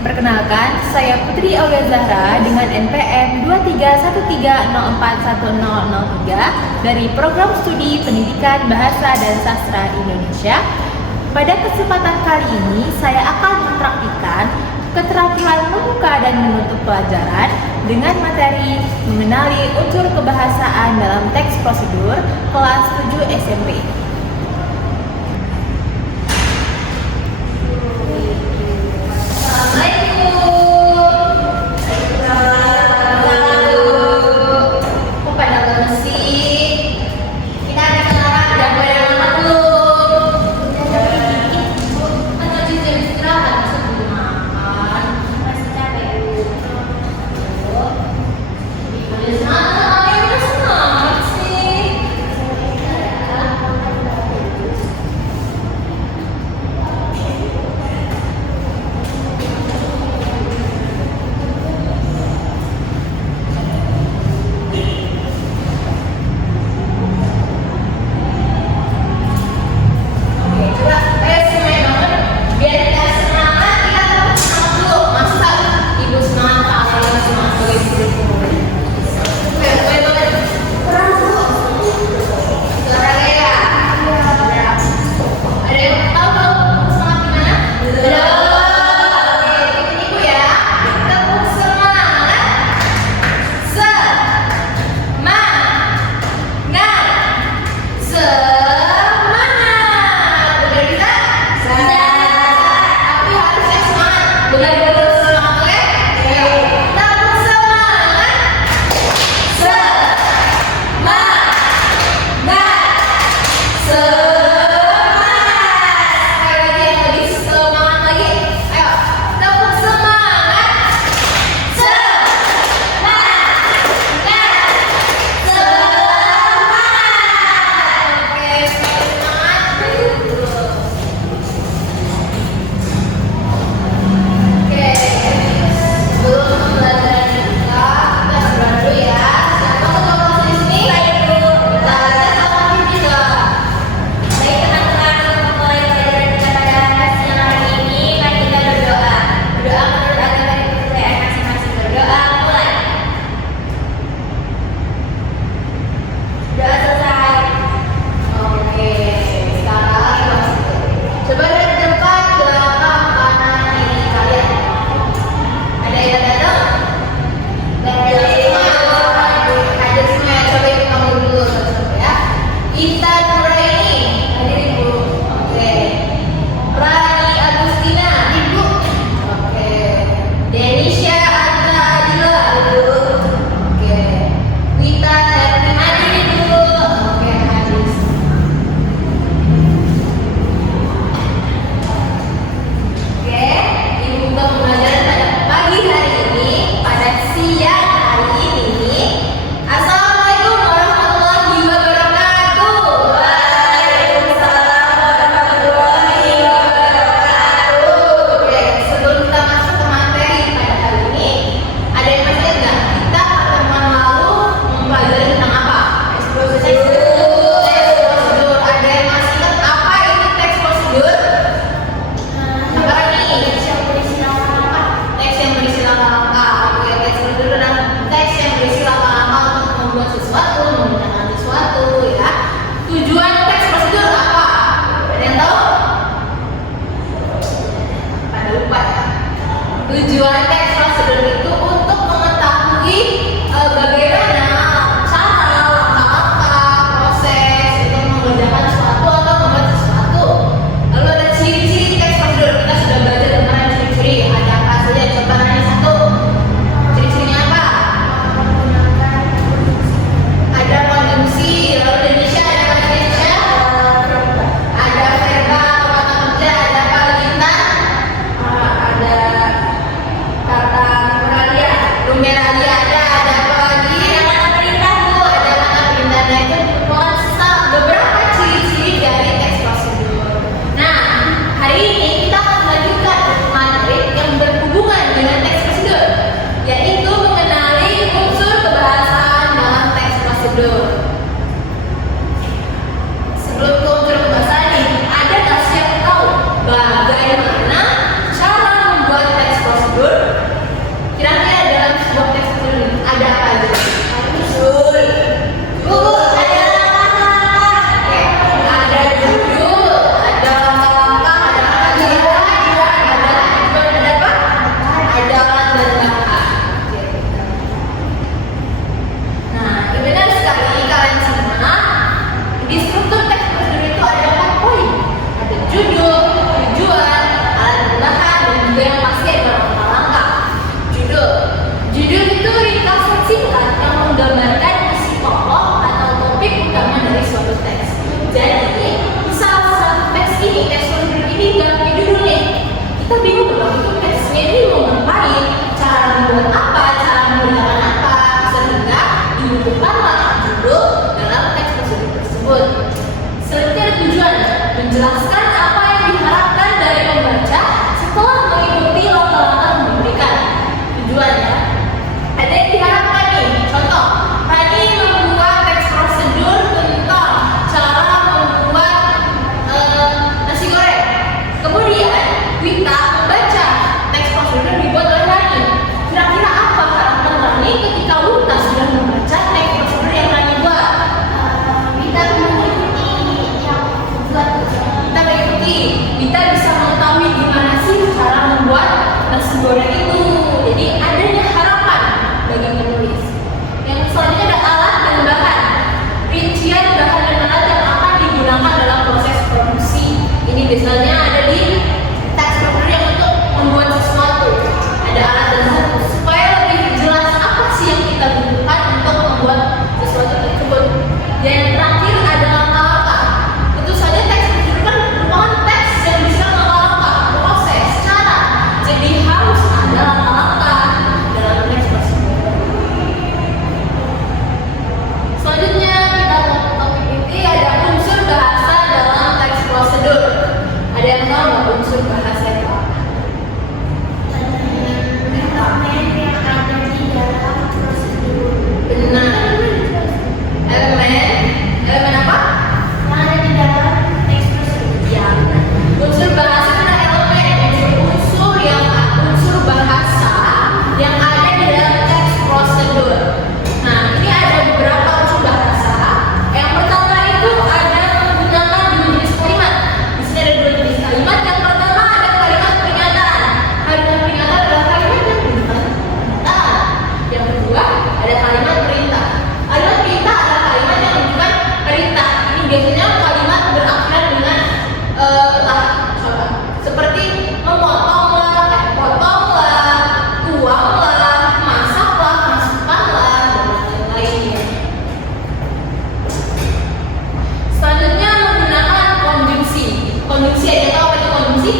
Perkenalkan, saya Putri Aulia Zahra dengan NPM 2313041003 dari Program Studi Pendidikan Bahasa dan Sastra Indonesia. Pada kesempatan kali ini, saya akan mempraktikkan keterampilan membuka dan menutup pelajaran dengan materi mengenali unsur kebahasaan dalam teks prosedur kelas 7 SMP. Tujuan teks prosedur itu untuk mengetahui bagaimana cara, langkah-langkah, proses untuk mengerjakan sesuatu atau membuat sesuatu. Lalu ada ciri-ciri teks prosedur. Kita sudah belajar tentang ciri-ciri. Ada apa saja? Coba nanya satu. Ciri-cirinya apa? Ada konjungsi. Lalu Indonesia ada apa Indonesia? Ada verba atau kata kerja. Ada apa lanjutan? Ada kata itu teksnya ini mau ngapain, cara membuat apa, cara menggunakan apa, sehingga dibutuhkanlah judul dalam teks tersebut. Selanjutnya ada tujuan, menjelaskan apa yang diharapkan dari pembaca setelah mengikuti langkah-langkah memberikan tujuan ya. Ada yang diharapkan nih, contoh tadi membuat teks prosedur tentang cara membuat nasi goreng. Kemudian kita membaca teks prosedur dibuat oleh Rani. Kira-kira apa harapan Rani ketika Wita sudah membaca teks prosedur yang Rani buat? Kita mengikuti yang buat Kita mengikuti, kita bisa mengetahui gimana sih cara membuat nasi goreng itu. Jadi adanya harapan bagi penulis. Yang selanjutnya ada alat dan bahan. Rincian bahan dan alat yang akan digunakan dalam proses produksi. Ini biasanya ada di teks prosedur yang untuk membuat sesuatu. Ada alat dan bahan supaya lebih jelas apa sih yang kita butuhkan untuk membuat sesuatu tersebut. Dan yang terakhir ada langkah-langkah. Tentu saja teks prosedur kan merupakan teks yang bisa langkah-langkah, proses, cara. Jadi harus ada langkah-langkah dalam teks tersebut. Selanjutnya kita topik inti ada unsur bahasa dalam teks prosedur. Ada yang tahu nggak unsur bahasa itu apa? elemen yang ada di dalam prosedur. Benar. Elemen apa? Yang ada di dalam teks prosedur. Ya, benar. Unsur bahasa itu adalah elemen, unsur bahasa yang ada di dalam teks prosedur. Nah, ini ada beberapa unsur bahasa. Yang pertama itu ada menggunakan dua jenis kalimat. Di sini ada dua jenis kalimat. Yang pertama ada kalimat pernyataan. Kalimat pernyataan adalah kalimat yang menunjukkan pernyataan. Yang kedua ada kalimat perintah. Kalimat perintah adalah kalimat yang menunjukkan perintah. Ini biasanya kalimat berakhiran dengan coba seperti memotonglah, potonglah, tuanglah, masaklah, masukkanlah, dan lain-lainnya. Selanjutnya menggunakan konjungsi. Konjungsi, ada yang tahu apa itu konjungsi?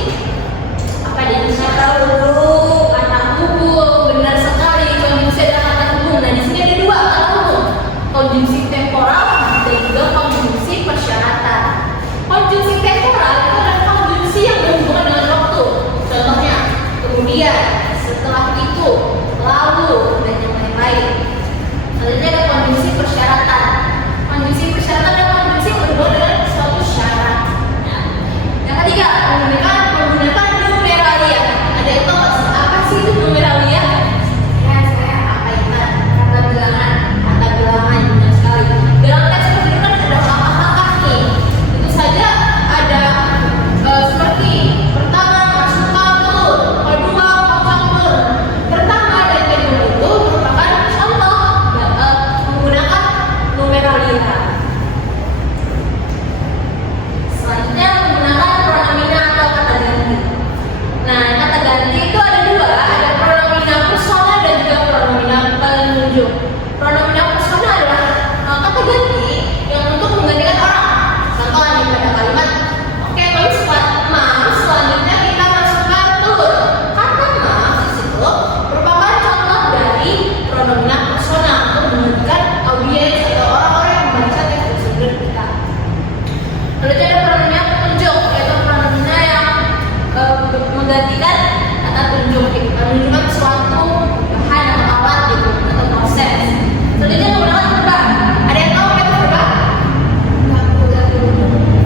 Apa dia? Kata hubung, kata hubung, benar sekali. Konjungsi adalah kata hubung. Nah, di sini ada dua kata hubung. Konjungsi temporal dan juga konjungsi persyaratan. Konjungsi temporal itu adalah konjungsi yang berhubungan dengan waktu. Contohnya, kemudian, setelah itu, lalu, dan yang lain-lain. Selanjutnya ada konjungsi persyaratan. Konjungsi persyaratan adalah konjungsi yang berhubungan dengan suatu syarat. Nah, yang ketiga, menggunakan numeralia. Ada yang tahu apa sih itu numeralia? Ya, saya Apa itu? Kata bilangan. Kata bilangan, benar sekali. Dalam teks prosedur kan ada langkah-langkah nih. Tentu saja ada seperti pertama masukkan telur, kedua campur. Pertama dan kedua itu merupakan contoh menggunakan numeralia. Selanjutnya menggunakan pronomina atau kata ganti. Nah, kata ganti itu ada dua, ada pronomina persona dan juga pronomina penunjuk. Pronomina persona adalah kata ganti yang untuk menggantikan orang. Contoh nih pada kalimat, oke, lalu maaf, selanjutnya kita masukkan telur. Kata maaf di situ merupakan contoh dari pronomina persona untuk menggantikan audiens atau orang-orang yang membaca teks prosedur kita. Lalu ada pronomina penunjuk, yaitu pronomina yang menggantikan kata tunjuk, menunjukkan suatu bahan atau alat gitu atau proses. Selanjutnya menggunakan verba. Ada yang tahu apa itu verba?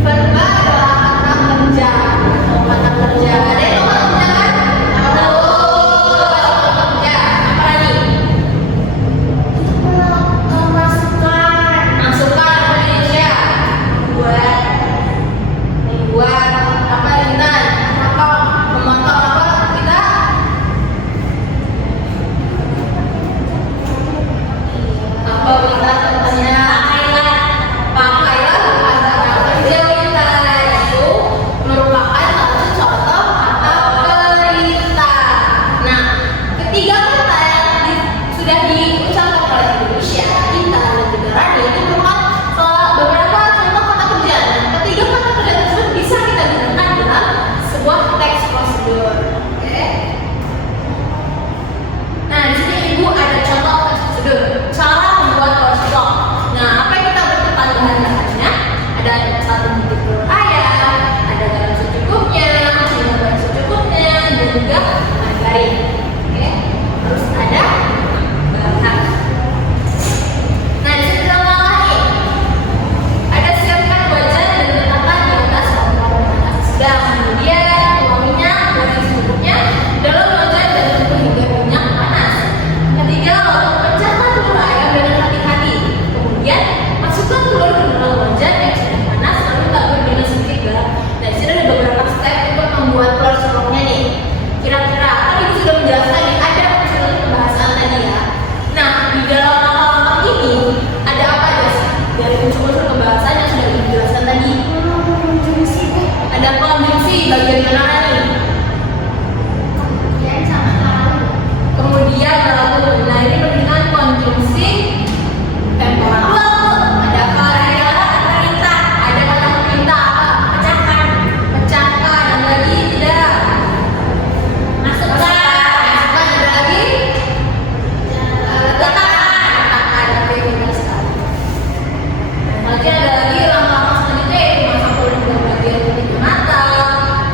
Verba adalah kata kerja. Kata kerja. Ada yang tahu kata kerja kan? Tahu. Kata kerja. Apa lagi? Masukkan ke Indonesia. Membuat apa, Intan? Memotong apa kita? Oke. Nah, di sini Ibu ada contoh prosedur cara membuat telur ceplok. Nah, apa yang kita butuhkan bahan-bahannya? Ada 1 butir telur ayam, ada garam secukupnya, minyak goreng secukupnya, dan juga margarin. Oke. Terus ada bahan. Nah, di sini dalam langkah nih. Ada siapkan wajan dan letakkan di atas kompor panas sedang. Kemudian tuang minyak goreng secukupnya dalam wajan dan tunggu hingga minyak panas. Ketiga, pecahkan telur ayam dengan hati-hati. Kemudian masukkan telur ke dalam wajan yang sudah panas lalu tabur dengan sedikit garam. Nah, di sini ada beberapa step untuk membuat telur ceploknya nih. Kira-kira kan Ibu sudah menjelaskan nih ada unsur pembahasan tadi ya. Nah, di dalam langkah-langkah ini ada apa aja sih dari unsur-unsur pembahasan yang sudah Ibu jelaskan tadi? Ada konjungsi bagian mana nih? Kemudian lalu, nah ini pendidikan konjungsi temporal. Ada perintah, ada kata perintah apa? Pecahkan, pecahkan. Ada lagi tidak? Masukkan. Ada lagi? Letakkan. Oke, benar sekali. Nanti ada lagi langkah-langkah selanjutnya yaitu masak telur hingga bagian kuning matang.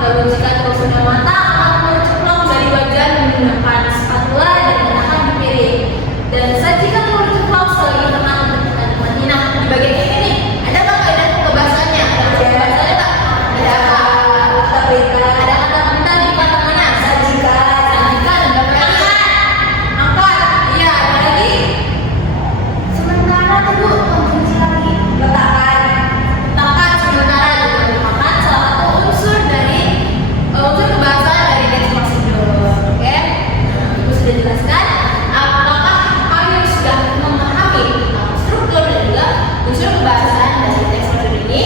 Lalu jika telur sudah matang, angkat telur ceplok dari wajan menggunakan spatula dan letakkan di piring. Dan sajikan telur ceplok selagi tenang untuk menikmati. Nah, di bagian ini nih, ada nggak kaidah pembahasannya? Ada pembahasannya nggak? Ada apa? Kata perintah. Ada kata perintah di kata mana? Sajikan. Sajikan. Ada apa lagi? Angkat. Iya, ada lagi? Sementara tunggu konsumsi lagi. Letakkan. Letakkan sementara juga merupakan salah satu unsur dari unsur pembahasan dari teks prosedur. Oke. Nah, Ibu sudah jelaskan. Apakah kalian sudah memahami tentang struktur dan juga unsur pembahasan dari teks prosedur ini?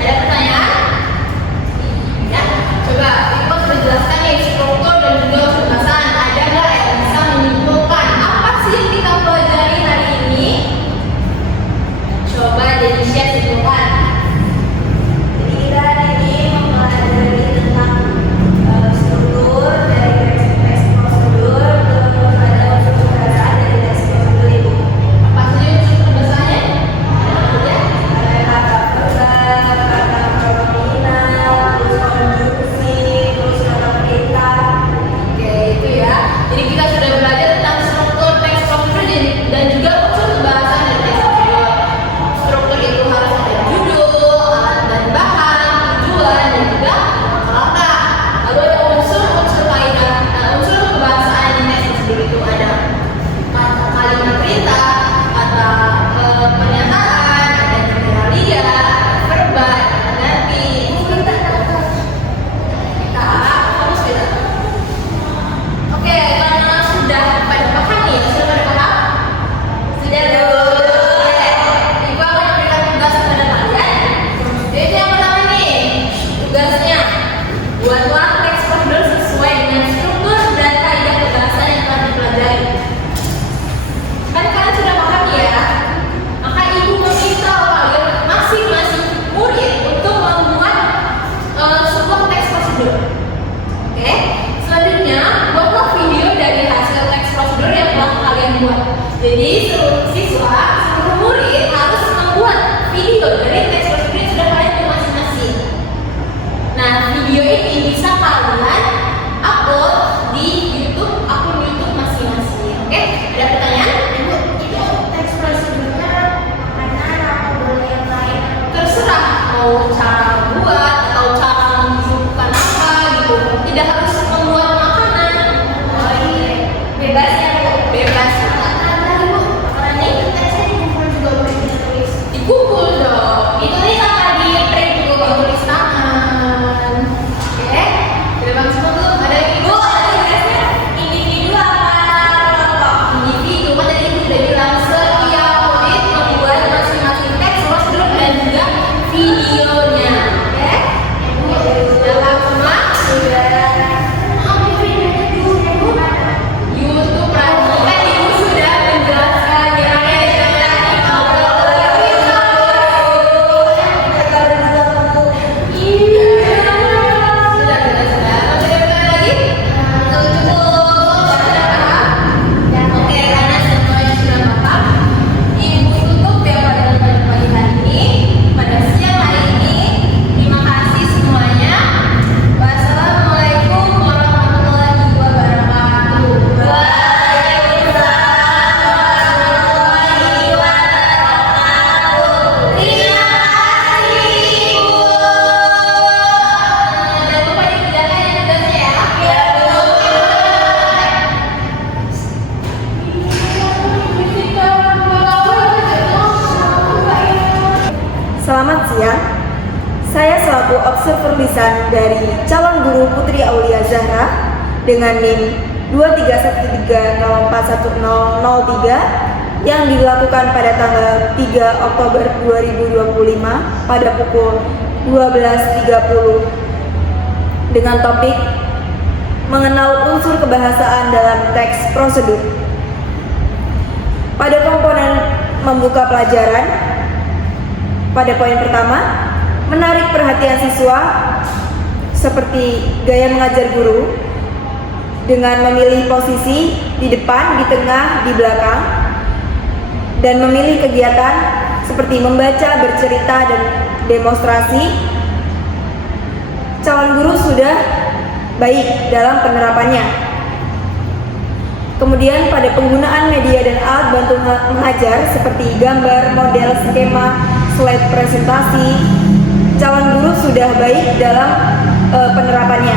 Ada pertanyaan? Ya. Coba Ibu sudah jelaskan nih struktur dan juga unsur pembahasan. Ada nggak yang bisa menyimpulkan apa sih yang kita pelajari hari ini? Coba jadi share simpulkan. Jadi kita hari ini mempelajari tentang struktur dari teks prosedur, terus ada unsur pembahasan dari teks prosedur itu. Apa saja unsur pembahasannya? Ya. Ada kata verb, kata pronominal, terus konjungsi, terus kata perintah. Oke, itu ya. Jadi kita sudah belajar tentang struktur teks prosedur dan juga unsur pembahasan dari teks prosedur. Struktur itu harus ada judul, alat dan bahan, tujuan, dan juga langkah. Lalu ada unsur-unsur kaidah, unsur pembahasan di teks prosedur itu ada kata kalimat perintah, kata pernyataan, ada generalia, ada verba, ada ganti. Kita harus kita. Oke, karena sudah pada paham nih, sudah pada paham? Sudah dong. Ibu akan memberikan tugas kepada kalian. Jadi yang pertama nih, tugasnya buatlah teks prosedur sesuai dengan struktur dan kaidah pembahasan yang telah dipelajari. Kan kalian sudah paham ya? Maka Ibu meminta kalian masing-masing murid untuk membuat sebuah teks prosedur. Oke, selanjutnya buatlah video dari hasil teks prosedur yang telah kalian buat. Jadi seluruh siswa, seluruh murid harus membuat video dari teks prosedur yang sudah kalian buat masing-masing. Nah, video ini bisa kalian upload di YouTube, akun YouTube masing-masing. Oke, ada pertanyaan? Ibu, itu teks prosedurnya makanan atau boleh yang lain? Terserah mau cara buat atau cara menunjukkan apa gitu. Tidak harus membuat makanan. Oh iya, Bebas ya, Bu. Bebas. kata Ibu, Makanan ini teksnya dikumpul juga boleh. dari calon guru Putri Aulia Zahra dengan NIM 23130410003 yang dilakukan pada tanggal 3 Oktober 2025 pada pukul 12.30 dengan topik mengenal unsur kebahasaan dalam teks prosedur. Pada komponen membuka pelajaran, pada poin pertama, menarik perhatian siswa seperti gaya mengajar guru dengan memilih posisi di depan, di tengah, di belakang, dan memilih kegiatan seperti membaca, bercerita, dan demonstrasi. Calon guru sudah baik dalam penerapannya. Kemudian pada penggunaan media dan alat bantu mengajar seperti gambar, model, skema, slide presentasi, calon guru sudah baik dalam penerapannya.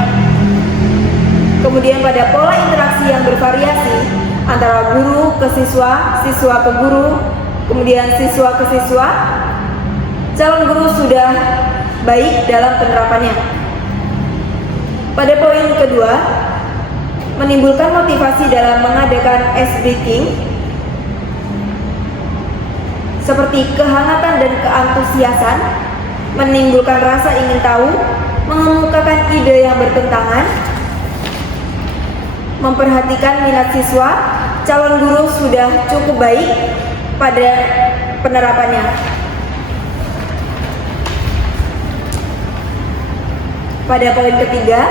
Kemudian pada pola interaksi yang bervariasi antara guru ke siswa, siswa ke guru, kemudian siswa ke siswa, calon guru sudah baik dalam penerapannya. Pada poin kedua, menimbulkan motivasi dalam mengadakan ice breaking seperti kehangatan dan keantusiasan, menimbulkan rasa ingin tahu, mengemukakan ide yang bertentangan, memperhatikan minat siswa, calon guru sudah cukup baik pada penerapannya. Pada poin ketiga,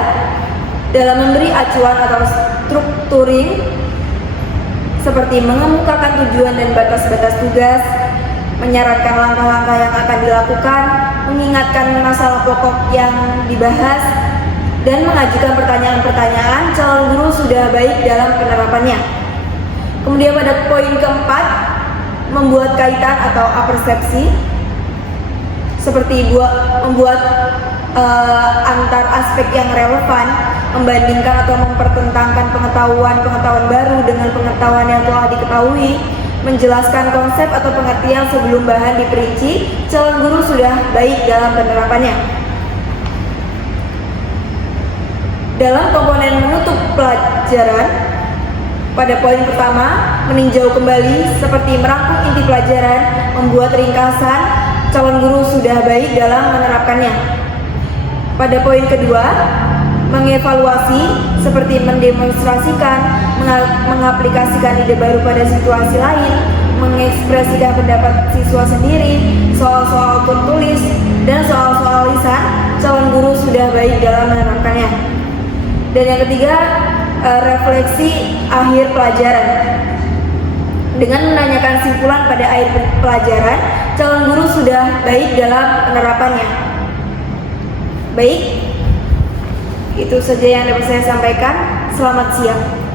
dalam memberi acuan atau strukturing seperti mengemukakan tujuan dan batas-batas tugas, menyarankan langkah-langkah yang akan dilakukan, mengingatkan masalah pokok yang dibahas, dan mengajukan pertanyaan-pertanyaan, calon guru sudah baik dalam penerapannya. Kemudian pada poin keempat, membuat kaitan atau apersepsi seperti membuat antar aspek yang relevan, membandingkan atau mempertentangkan pengetahuan baru dengan pengetahuan yang telah diketahui, menjelaskan konsep atau pengertian sebelum bahan diperinci, calon guru sudah baik dalam penerapannya. Dalam komponen menutup pelajaran, pada poin pertama, meninjau kembali seperti merangkum inti pelajaran, membuat ringkasan, calon guru sudah baik dalam menerapkannya. Pada poin kedua, mengevaluasi seperti mendemonstrasikan, mengaplikasikan ide baru pada situasi lain, mengekspresikan pendapat siswa sendiri, soal-soal tertulis, dan soal-soal lisan, calon guru sudah baik dalam menerapkannya. Dan yang ketiga, refleksi akhir pelajaran. Dengan menanyakan simpulan pada akhir pelajaran, calon guru sudah baik dalam penerapannya. Baik, itu saja yang dapat saya sampaikan. Selamat siang.